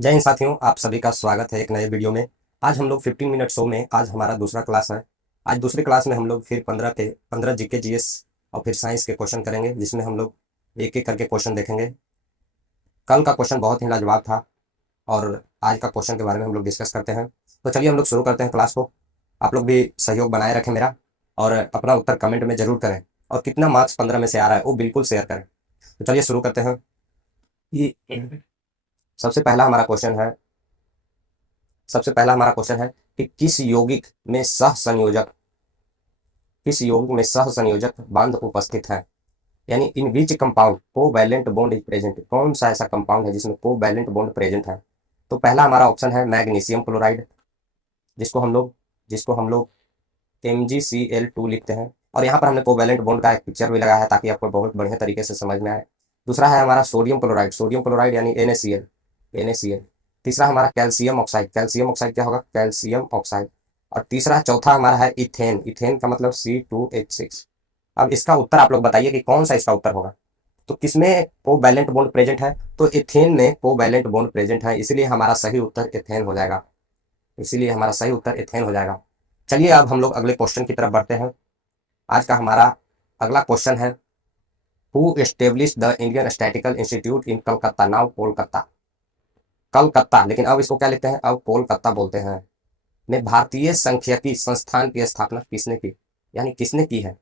जय हिंद साथियों, आप सभी का स्वागत है एक नए वीडियो में। आज हम लोग 15 मिनट शो में आज हमारा दूसरा क्लास है। आज दूसरी क्लास में हम लोग फिर 15 जीके जीएस और फिर साइंस के क्वेश्चन करेंगे, जिसमें हम लोग एक एक करके क्वेश्चन देखेंगे। कल का क्वेश्चन बहुत ही लाजवाब था और आज का क्वेश्चन के बारे में हम लोग डिस्कस करते हैं। तो चलिए हम लोग शुरू करते हैं क्लास को। आप लोग भी सहयोग बनाए रखें मेरा, और अपना उत्तर कमेंट में जरूर करें, और कितना मार्क्स 15 में से आ रहा है वो बिल्कुल शेयर करें। तो चलिए शुरू करते हैं। ये सबसे पहला हमारा क्वेश्चन है सबसे पहला हमारा क्वेश्चन है कि किस यौगिक में सह संयोजक बांध उपस्थित है। यानी in which compound covalent bond is present, कौन सा ऐसा कंपाउंड है जिसमें कोवैलेंट बॉन्ड प्रेजेंट है। तो पहला हमारा ऑप्शन है मैग्नीशियम क्लोराइड, जिसको हम लोग जिसको हम लोग MgCl2 लिखते हैं। और यहाँ पर हमने कोवैलेंट बॉन्ड का एक पिक्चर भी लगाया है ताकि आपको बहुत बढ़िया तरीके से समझ में आए। दूसरा है हमारा सोडियम क्लोराइड यानी NaCl। तीसरा हमारा कैल्शियम ऑक्साइड क्या होगा, कैल्शियम ऑक्साइड। और चौथा हमारा है इथेन, इथेन का मतलब C2H6। अब इसका उत्तर आप लोग बताइए कि कौन सा इसका उत्तर होगा। तो किसमें कोवैलेंट बॉन्ड प्रेजेंट है, तो इथेन में कोवैलेंट बॉन्ड प्रेजेंट है, इसलिए हमारा सही उत्तर इथेन हो जाएगा। चलिए अब हम लोग अगले क्वेश्चन की तरफ बढ़ते हैं। आज का हमारा अगला क्वेश्चन है, who establish the Indian statistical institute in Calcutta, now Kolkata. Calcutta, लेकिन अब इसको क्या लिखते हैं, अब कोलकाता बोलते हैं। में भारतीय सांख्यिकी संस्थान की स्थापना किसने की, यानी किसने की है।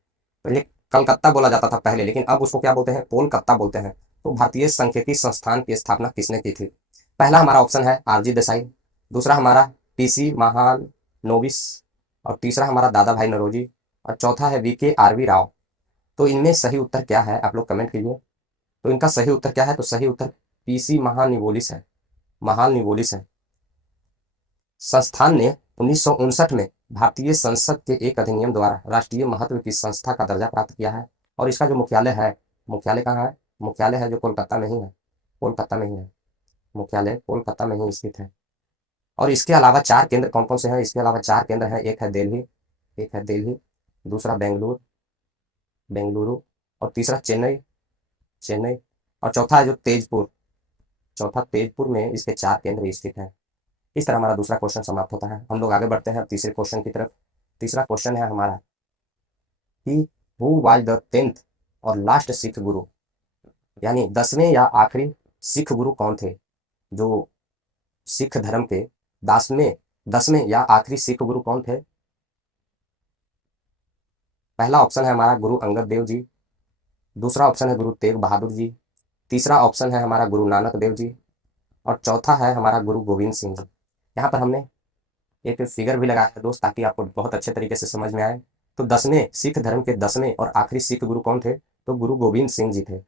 पहले कलकत्ता बोला जाता था पहले, लेकिन अब उसको क्या बोलते हैं, कोलकाता बोलते हैं। तो भारतीय सांख्यिकी संस्थान की स्थापना किसने की थी। पहला हमारा ऑप्शन है RG देसाई, दूसरा हमारा PC महालनोबिस, और तीसरा हमारा दादा भाई नौरोजी, और चौथा है VK RV राव। तो इनमें सही उत्तर क्या है, आप लोग कमेंट कीजिए। तो इनका सही उत्तर क्या है, तो सही उत्तर PC महालनोबिस है। संस्थान ने 1959 में भारतीय संसद के एक अधिनियम द्वारा राष्ट्रीय महत्व की संस्था का दर्जा प्राप्त किया है। और इसका जो मुख्यालय कहाँ है, मुख्यालय है जो कोलकाता में ही है, कोलकाता में ही है, मुख्यालय कोलकाता में ही स्थित है। और इसके अलावा चार केंद्र कौन कौन से हैं, इसके अलावा चार केंद्र हैं। एक है दिल्ली, दूसरा बेंगलुरु, और तीसरा चेन्नई, और चौथा है जो तेजपुर में इसके चार केंद्र स्थित हैं। इस तरह हमारा दूसरा क्वेश्चन समाप्त होता है। हम लोग आगे बढ़ते हैं तीसरे क्वेश्चन की तरफ। तीसरा क्वेश्चन है हमारा कि हु वाज द 10th और लास्ट सिख गुरु, यानी 10वें या आखिरी सिख गुरु कौन थे। जो सिख धर्म के 10वें या आखिरी सिख गुरु कौन थे। पहला ऑप्शन है हमारा गुरु अंगद देव जी, दूसरा ऑप्शन है गुरु तेग बहादुर जी, तीसरा ऑप्शन है हमारा गुरु नानक देव जी, और चौथा है हमारा गुरु गोविंद सिंह जी। यहाँ पर हमने एक फिगर भी लगाया है दोस्त, ताकि आपको बहुत अच्छे तरीके से समझ में आए। तो 10वें सिख धर्म के 10वें और आखिरी सिख गुरु कौन थे, तो गुरु गोविंद सिंह जी थे।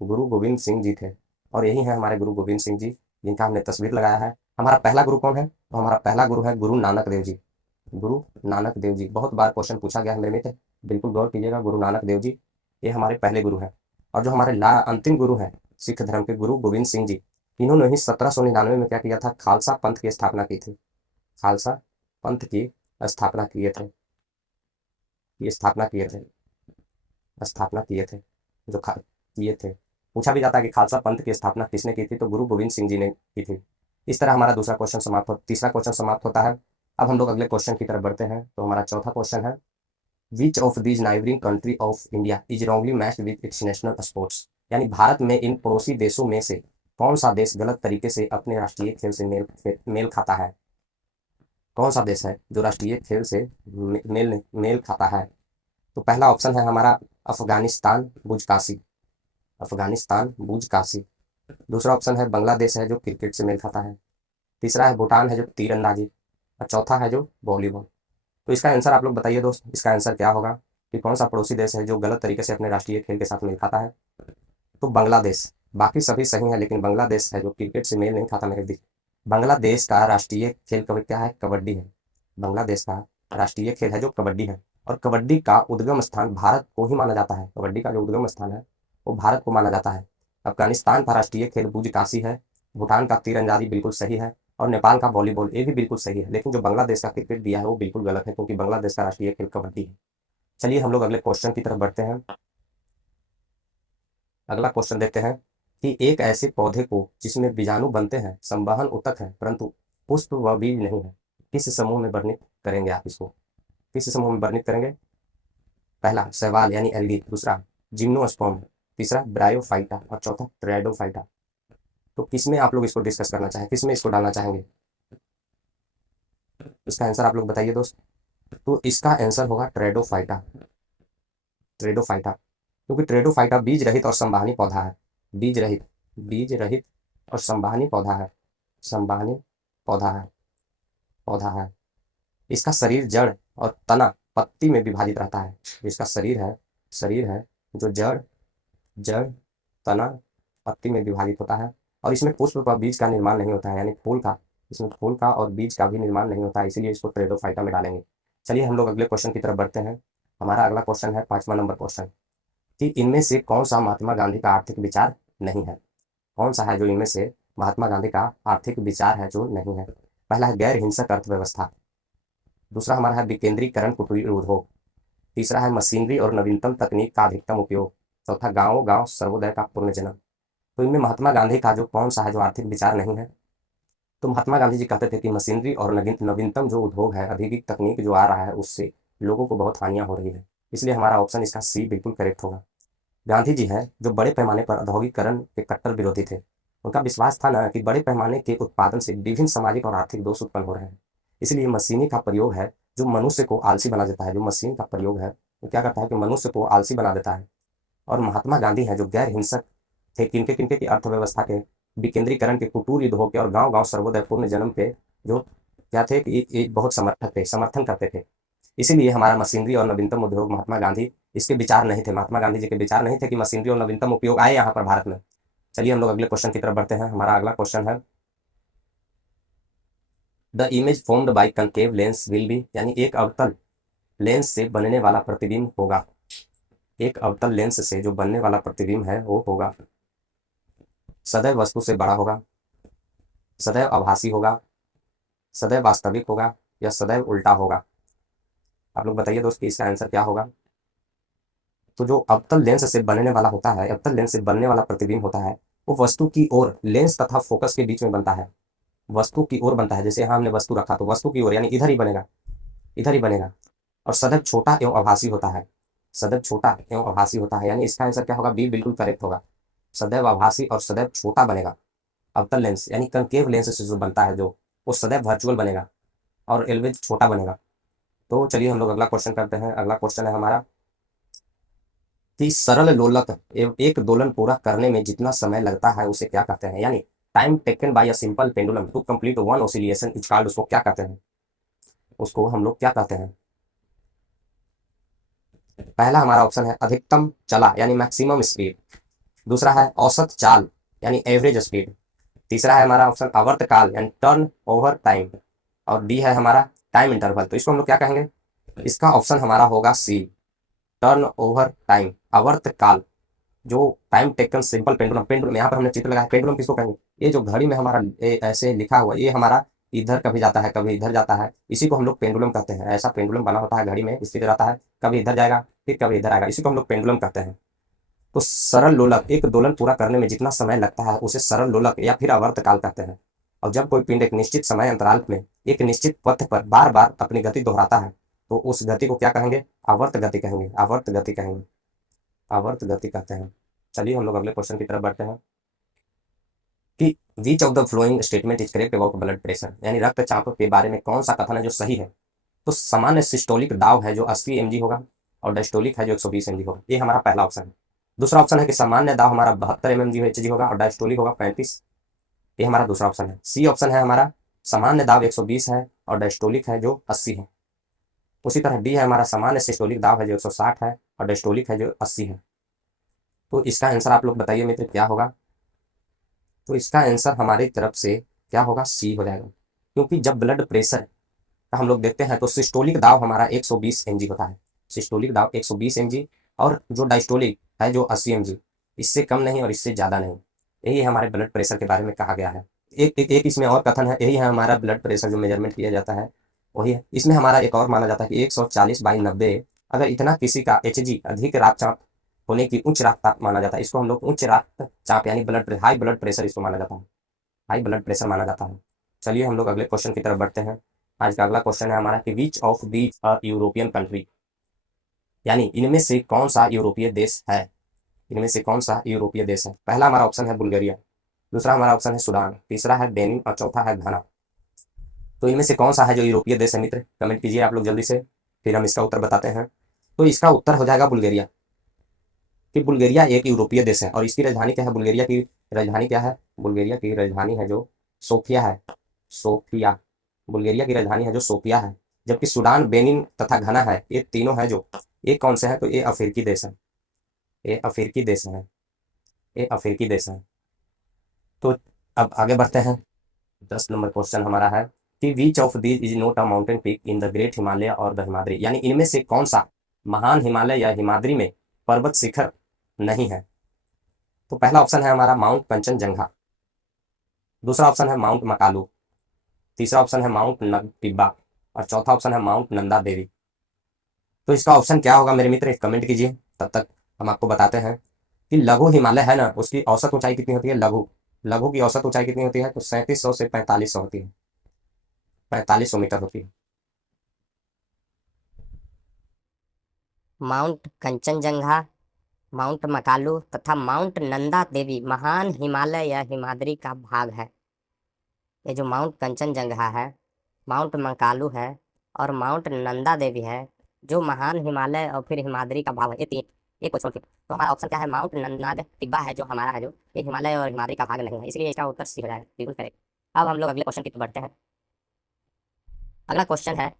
गुरु गोविंद सिंह जी थे, और यही है हमारे गुरु गोविंद सिंह जी, जिनका हमने तस्वीर लगाया है। हमारा पहला गुरु कौन है, तो हमारा पहला गुरु है गुरु नानक देव जी। गुरु नानक देव जी, बहुत बार क्वेश्चन पूछा गया है मेरे मित्र, बिल्कुल गौर कीजिएगा। गुरु नानक देव जी ये हमारे पहले गुरु हैं। और जो हमारे अंतिम गुरु हैं सिख धर्म के, गुरु गोविंद सिंह जी, इन्होंने ही 1799 में क्या किया था, खालसा पंथ की स्थापना की थी। खालसा पंथ की स्थापना किए थे ये स्थापना किए थे स्थापना किए थे जो खा किए थे। पूछा भी जाता है कि खालसा पंथ की स्थापना किसने की थी, तो गुरु गोविंद सिंह जी ने की थी। इस तरह हमारा तीसरा क्वेश्चन समाप्त होता है। अब हम लोग अगले क्वेश्चन की तरफ बढ़ते हैं। तो हमारा चौथा क्वेश्चन है, विच of these neighbouring country of India is wrongly matched with its national sports, यानी भारत में इन पड़ोसी देशों में से कौन सा देश गलत तरीके से अपने राष्ट्रीय खेल से मेल खाता है। कौन सा देश है जो राष्ट्रीय खेल से मेल खाता है। तो पहला ऑप्शन है हमारा अफगानिस्तान बुज काशी। दूसरा ऑप्शन है बांग्लादेश है जो क्रिकेट से मेल खाता है। तीसरा है भूटान है जो तीरंदाजी, और चौथा है जो वॉलीबॉल। तो इसका आंसर आप लोग बताइए दोस्त, इसका आंसर क्या होगा कि कौन सा पड़ोसी देश है जो गलत तरीके से अपने राष्ट्रीय खेल के साथ मेल खाता है। तो बांग्लादेश। बाकी सभी सही है, लेकिन बांग्लादेश है जो क्रिकेट से मेल नहीं खाता मेरे भी। बांग्लादेश का राष्ट्रीय खेल क्या है, कबड्डी है। बांग्लादेश का राष्ट्रीय खेल है जो कबड्डी है। और कबड्डी का उद्गम स्थान भारत को ही माना जाता है, कबड्डी का जो उद्गम स्थान है वो भारत को माना जाता है। अफगानिस्तान का राष्ट्रीय खेल बुज काशी है। भूटान का तीरंदाजी बिल्कुल सही है, और नेपाल का वॉलीबॉल ये भी बिल्कुल सही है। लेकिन जो बांग्लादेश का क्रिकेट दिया है वो बिल्कुल गलत है, क्योंकि बांग्लादेश का राष्ट्रीय खेल कबड्डी है। चलिए हम लोग अगले क्वेश्चन की तरफ बढ़ते हैं। अगला क्वेश्चन देखते हैं कि एक ऐसे पौधे को जिसमें बीजाणु बनते हैं, संवहन ऊतक है, परंतु पुष्प व बीज नहीं है, किस समूह में वर्णित करेंगे आप इसको? किस समूह में वर्णित करेंगे? पहला शैवाल यानी एल्गी, दूसरा जिम्नोस्पर्म, तीसरा ब्रायोफाइटा और चौथा ट्रेडोफाइटा। तो किसमें आप लोग इसको डिस्कस करना चाहें, किसमें इसको डालना चाहेंगे? इसका आंसर आप लोग बताइए दोस्त। तो इसका आंसर होगा ट्रेडोफाइटा। ट्रेडोफाइटा, क्योंकि ट्रेडोफाइटा बीज रहित और संवहनी पौधा है। बीज रहित और संवहनी पौधा है। संवहनी पौधा है। पौधा है। इसका शरीर जड़ और तना पत्ती में विभाजित रहता है। इसका शरीर है जो जड़ तना पत्ती में विभाजित होता है, और इसमें पुष्प व बीज का निर्माण नहीं होता है, यानी इसमें फूल का और बीज का भी निर्माण नहीं होता है, इसीलिए इसको ट्रेडोफाइटा में डालेंगे। चलिए हम लोग अगले क्वेश्चन की तरफ बढ़ते हैं। हमारा अगला क्वेश्चन है 5वां नंबर क्वेश्चन, कि इनमें से कौन सा महात्मा गांधी का आर्थिक विचार नहीं है? कौन सा है जो इनमें से महात्मा गांधी का आर्थिक विचार है जो नहीं है? पहला है गैर हिंसक अर्थव्यवस्था, दूसरा हमारा है विकेंद्रीकरण कुटीर उद्योग, तीसरा है मशीनरी और नवीनतम तकनीक का अधिकतम उपयोग, चौथा गाँव गाँव सर्वोदय का पुनर्जन्म। तो इनमें महात्मा गांधी का जो कौन सा है जो आर्थिक विचार नहीं है? तो महात्मा गांधी जी कहते थे कि मशीनरी और नवीनतम जो उद्योग है, अभिगिक तकनीक जो आ रहा है, उससे लोगों को बहुत हानियां हो रही है, इसलिए हमारा ऑप्शन इसका सी बिल्कुल करेक्ट होगा। गांधी जी हैं जो बड़े पैमाने पर औद्योगिकरण के कट्टर विरोधी थे। उनका विश्वास था ना कि बड़े पैमाने के उत्पादन से विभिन्न सामाजिक और आर्थिक दोष उत्पन्न हो रहे हैं, इसलिए मशीनी का प्रयोग है जो मनुष्य को आलसी बना देता है। जो मशीन का प्रयोग है वो क्या करता है कि मनुष्य को आलसी बना देता है। और महात्मा गांधी हैं जो गैर हिंसक थे, किनके किनके की अर्थव्यवस्था के, विकेंद्रीकरण के, कुटीर उद्योग के और गांव गांव सर्वोदय पूर्ण जन्म के, जो क्या थे कि ये बहुत समर्थक थे, समर्थन करते थे। इसीलिए हमारा मशीनरी और नवीनतम उद्योग, महात्मा गांधी इसके विचार नहीं थे, महात्मा गांधी जी के विचार नहीं थे कि मशीनरी और नवीनतम उपयोग आए यहाँ पर भारत में। चलिए हम लोग अगले क्वेश्चन की तरफ बढ़ते हैं। हमारा अगला क्वेश्चन है the image formed by concave lens will be, यानी एक अवतल लेंस से बनने वाला प्रतिबिंब होगा। एक अवतल लेंस से जो बनने वाला प्रतिबिंब है वो होगा सदैव वस्तु से बड़ा होगा, सदैव आभासी होगा, सदैव वास्तविक होगा, या सदैव उल्टा होगा। आप लोग बताइए दोस्त कि इसका आंसर क्या होगा? तो जो अवतल लेंस से बनने वाला होता है, अवतल लेंस से बनने वाला प्रतिबिंब होता है, वो वस्तु की ओर, लेंस तथा फोकस के बीच में बनता है। वस्तु की ओर बनता है, जैसे यहाँ हमने वस्तु रखा तो वस्तु की ओर, यानी इधर ही बनेगा, इधर ही बनेगा। और सदैव छोटा एवं आभासी होता है, सदैव छोटा एवं आभासी होता है, यानी इसका आंसर क्या होगा? बी बिल्कुल करेक्ट होगा। सदैव आभासी और सदैव छोटा बनेगा। अवतल लेंस यानी कनकेव लेंस से जो बनता है, जो वो सदैव वर्चुअल बनेगा और एलवेज छोटा बनेगा। तो चलिए हम लोग अगला क्वेश्चन करते हैं। अगला क्वेश्चन है हमारा कि सरल लोलक एवं एक दोलन पूरा करने में जितना समय लगता है उसे क्या कहते हैं? यानी time taken by a simple pendulum to complete one oscillation is called, उसको क्या कहते हैं? उसको हम लोग क्या कहते हैं? पहला हमारा ऑप्शन है अधिकतम चला यानी मैक्सिमम स्पीड, दूसरा है औसत चाल यानी एवरेज स्पीड, तीसरा है हमारा ऑप्शन आवर्तकाल यानी टर्न ओवर टाइम, और डी है हमारा टाइम इंटरवल। तो इसको हम लोग क्या कहेंगे? इसका ऑप्शन हमारा होगा सी, टर्न ओवर टाइम, आवर्तकाल। जो time taken simple pendulum, pendulum यहाँ पर हमने चित्र लगाया, पेंडुलम किसको कहेंगे? ये जो घड़ी में हमारा ऐसे लिखा हुआ, ये हमारा इधर कभी जाता है कभी इधर जाता है, इसी को हम लोग पेंडुलम कहते हैं। ऐसा पेंडुलम बना होता है घड़ी में, स्थिर रहता है, कभी इधर जाएगा फिर कभी इधर आएगा, इसी को हम लोग पेंडुलम कहते हैं। तो सरल लोलक, एक दोलन पूरा करने में जितना समय लगता है उसे सरल लोलक या फिर आवर्तकाल कहते हैं। और जब कोई पिंड एक निश्चित समय अंतराल में एक निश्चित पथ पर बार बार अपनी गति दोहराता है तो उस गति को क्या कहेंगे? आवर्त गति कहेंगे, आवर्त गति कहेंगे, आवर्त गति कहते हैं। चलिए हम लोग अगले क्वेश्चन की तरफ बढ़ते हैं कि which of the following statement is correct about blood pressure, यानी रक्तचाप के बारे में कौन सा कथन है जो सही है? तो सामान्य सिस्टोलिक दाब है जो 80 mg होगा और डायस्टोलिक है जो 120 mg होगा, ये हमारा पहला ऑप्शन है। दूसरा ऑप्शन है कि सामान्य दाब हमारा 72 mg होगा और डायस्टोलिक होगा 35, ये हमारा दूसरा ऑप्शन है। सी ऑप्शन है हमारा सामान्य दाब 120 है और डायस्टोलिक है जो 80 है। उसी तरह डी है हमारा सामान्य सिस्टोलिक दाब है जो 160 है और डायस्टोलिक है जो 80 है। तो इसका आंसर आप लोग बताइए मित्र क्या होगा? तो इसका आंसर हमारी तरफ से क्या होगा? सी हो जाएगा, क्योंकि जब ब्लड प्रेशर का हम लोग देखते हैं तो सिस्टोलिक दाब हमारा 120 mg होता है, सिस्टोलिक दाब 120 mg, और जो डायस्टोलिक है जो 80 mg, इससे कम नहीं और इससे ज़्यादा नहीं। यही हमारे ब्लड प्रेशर के बारे में कहा गया है। एक इसमें और कथन है, यही है हमारा ब्लड प्रेशर जो मेजरमेंट किया जाता है वही है। इसमें हमारा एक और माना जाता है कि 140/90, अगर इतना किसी का HG अधिक रक्तचाप होने की उच्च रक्तचाप माना जाता है। इसको हम लोग उच्च रक्तचाप यानी हाई ब्लड प्रेशर इसको माना जाता है, हाई ब्लड प्रेशर माना जाता है। चलिए हम लोग अगले क्वेश्चन की तरफ बढ़ते हैं। आज का अगला क्वेश्चन है हमारा कि which of these are European country, यानी इनमें से कौन सा यूरोपीय देश है, इनमें से कौन सा यूरोपीय देश है। पहला हमारा ऑप्शन है बुल्गारिया, दूसरा हमारा ऑप्शन है सूडान, तीसरा है बेनिन और चौथा है घाना। तो इनमें से कौन सा है जो यूरोपीय देश है मित्र, कमेंट कीजिए आप लोग जल्दी से, फिर हम इसका उत्तर बताते हैं। तो इसका उत्तर हो जाएगा बुल्गारिया, कि बुल्गारिया एक यूरोपीय देश है और इसकी राजधानी क्या है, बुल्गारिया की राजधानी क्या है, बुल्गारिया की राजधानी है जो सोफिया है, सोफिया, बुल्गारिया की राजधानी है जो सोफिया है। जबकि सूडान, बेनिन तथा घना है, ये तीनों है जो, ये कौन से हैं, तो ये अफ्रीकी देश है, ये अफ्रीकी देश है, ये अफ्रीकी देश है। तो अब आगे बढ़ते हैं। 10 नंबर क्वेश्चन हमारा है कि which of these is not a mountain peak in the great Himalaya और द हिमाद्री, यानी इनमें से कौन सा महान हिमालय या हिमाद्री में पर्वत शिखर नहीं है। तो पहला ऑप्शन है हमारा माउंट कंचनजंगा, दूसरा ऑप्शन है माउंट मकालू, तीसरा ऑप्शन है माउंट नगटिब्बा और चौथा ऑप्शन है माउंट नंदा देवी। तो इसका ऑप्शन क्या होगा मेरे मित्र, कमेंट कीजिए, तब तक हम आपको बताते हैं कि लघु हिमालय है ना, उसकी औसत ऊंचाई कितनी होती है, लघु लघु की औसत ऊंचाई कितनी होती है, तो 3700 से 4500 होती है, 4500 मीटर होती है। माउंट कंचनजंगा, माउंट मकालू तथा माउंट नंदा देवी महान हिमालय या हिमाद्री का भाग है। ये जो माउंट कंचनजंगा है, माउंट मकालू है और माउंट नंदा देवी है, जो महान हिमालय और फिर हिमाद्री का भाग है, ये तीन, ये क्वेश्चन के तो हमारा ऑप्शन क्या है, माउंट नंदा टिब्बा है जो हमारा है, जो ये हिमालय और हिमाद्री का भाग नहीं है, इसलिए इसका उत्तर सी हो जाएगा, बिल्कुल करेक्ट। अब हम लोग अगले क्वेश्चन की तरफ बढ़ते हैं। अगला क्वेश्चन है